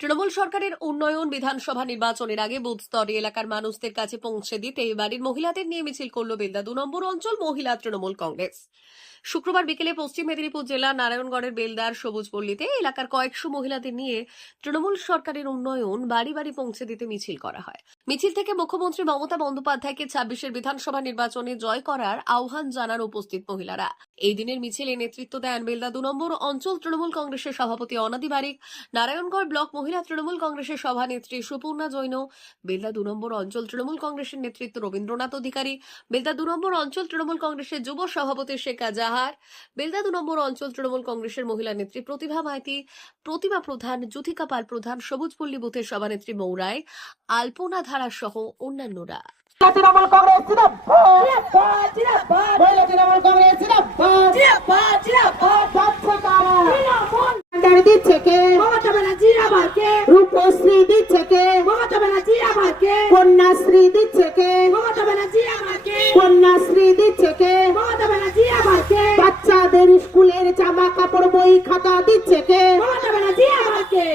তৃণমূল সরকারের উন্নয়ন বিধানসভা নির্বাচনের আগে বুথ স্তরে এলাকার মানুষদের কাছে পৌঁছে দিতে বাড়ির মহিলাদের নিয়ে মিছিল করল বেলদা দু নম্বর অঞ্চল মহিলা তৃণমূল কংগ্রেস। শুক্রবার বিকেলে পশ্চিম মেদিনীপুর জেলার নারায়ণগড়ের বেলদার সবুজপল্লীতে এলাকার কয়েকশো মহিলাদের নিয়ে তৃণমূল সরকারের উন্নয়ন বাড়ি বাড়ি পৌঁছে দিতে মিছিল করা হয়। মিছিল থেকে মুখ্যমন্ত্রী মমতা বন্দ্যোপাধ্যায়কে ছাব্বিশের বিধানসভা নির্বাচনে জয় করার আহ্বান জানান উপস্থিত মহিলারা। এই দিনের মিছিলে নেতৃত্ব দেন বেলদা দু নম্বর অঞ্চল তৃণমূল কংগ্রেসের সভাপতি অনাদি বারিক, নারায়ণগড় ব্লক মহিলা তৃণমূল কংগ্রেসের সভানেত্রী সুপূর্ণা জৈন, বেলদা দু নম্বর অঞ্চল তৃণমূল কংগ্রেসের নেতৃত্ব রবীন্দ্রনাথ অধিকারী, বেলদা দু নম্বর অঞ্চল তৃণমূল কংগ্রেসের যুব সভাপতি শেখা জাহার, বেলদা দু নম্বর অঞ্চল তৃণমূল কংগ্রেসের মহিলা নেত্রী প্রতিভা মাইতি, প্রতিমা প্রধান জ্যোতিকা পাল প্রধান সবুজপল্লী বুথের সভানেত্রী মৌরায় আলপনা ধারা সহ অন্যান্যরা। তৃণমূল কংগ্রেস কন্যাশ্রী দিচ্ছে কে বাচ্চাদের স্কুলের জামা কাপড় বই খাতা দিচ্ছে কে?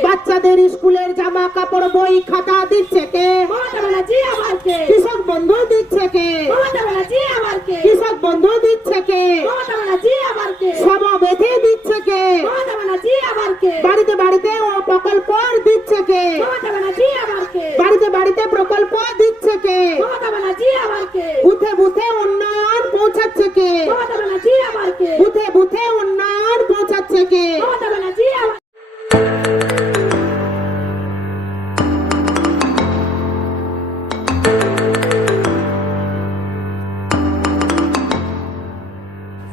বাচ্চাদের স্কুলের জামা কাপড় বই খাতা দিচ্ছে কে? কৃষক বন্ধু দিচ্ছে কে?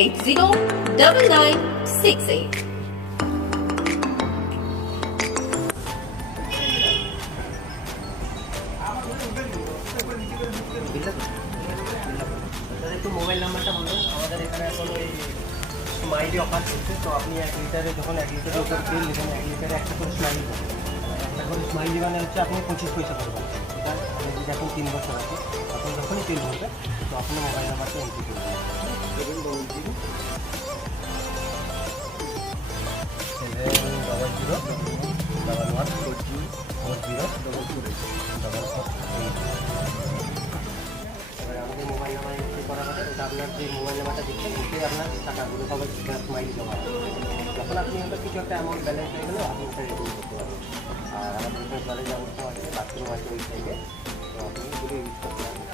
eight zero double nine six eight দাদা একটু মোবাইল নাম্বারটা বলুন আমাদের এখানে এখন ওই স্মাইলি অফার চলছে, তো আপনি এক লিটারে যখন এক লিটারের উপর তেল এক লিটারে একটা করে স্মাইলি পাবেন একটা মানে হচ্ছে আপনি পঁচিশ পয়সা পাবেন যদি এখন তিন বছর আছে, আপনি যখনই তেল ভরবে তো আপনি মোবাইল নাম্বারটা এন্ট্রি করে দেবেন। Seven double zero double one four zero four zero double two double four eight mobile number entry করা হবে ওটা আপনার যে মোবাইল নাম্বারটা দিচ্ছেন ওতে আপনার টাকাগুলো সবাই স্মাইল জমা যখন আপনি কিছু একটা অ্যামাউন্ট ব্যালেন্স হয়ে গেলে আপনি ওটা আমাদের আছে বাথরুম আছে ওই সাইডে তো আপনি এগুলো ইউজ করতে পারবেন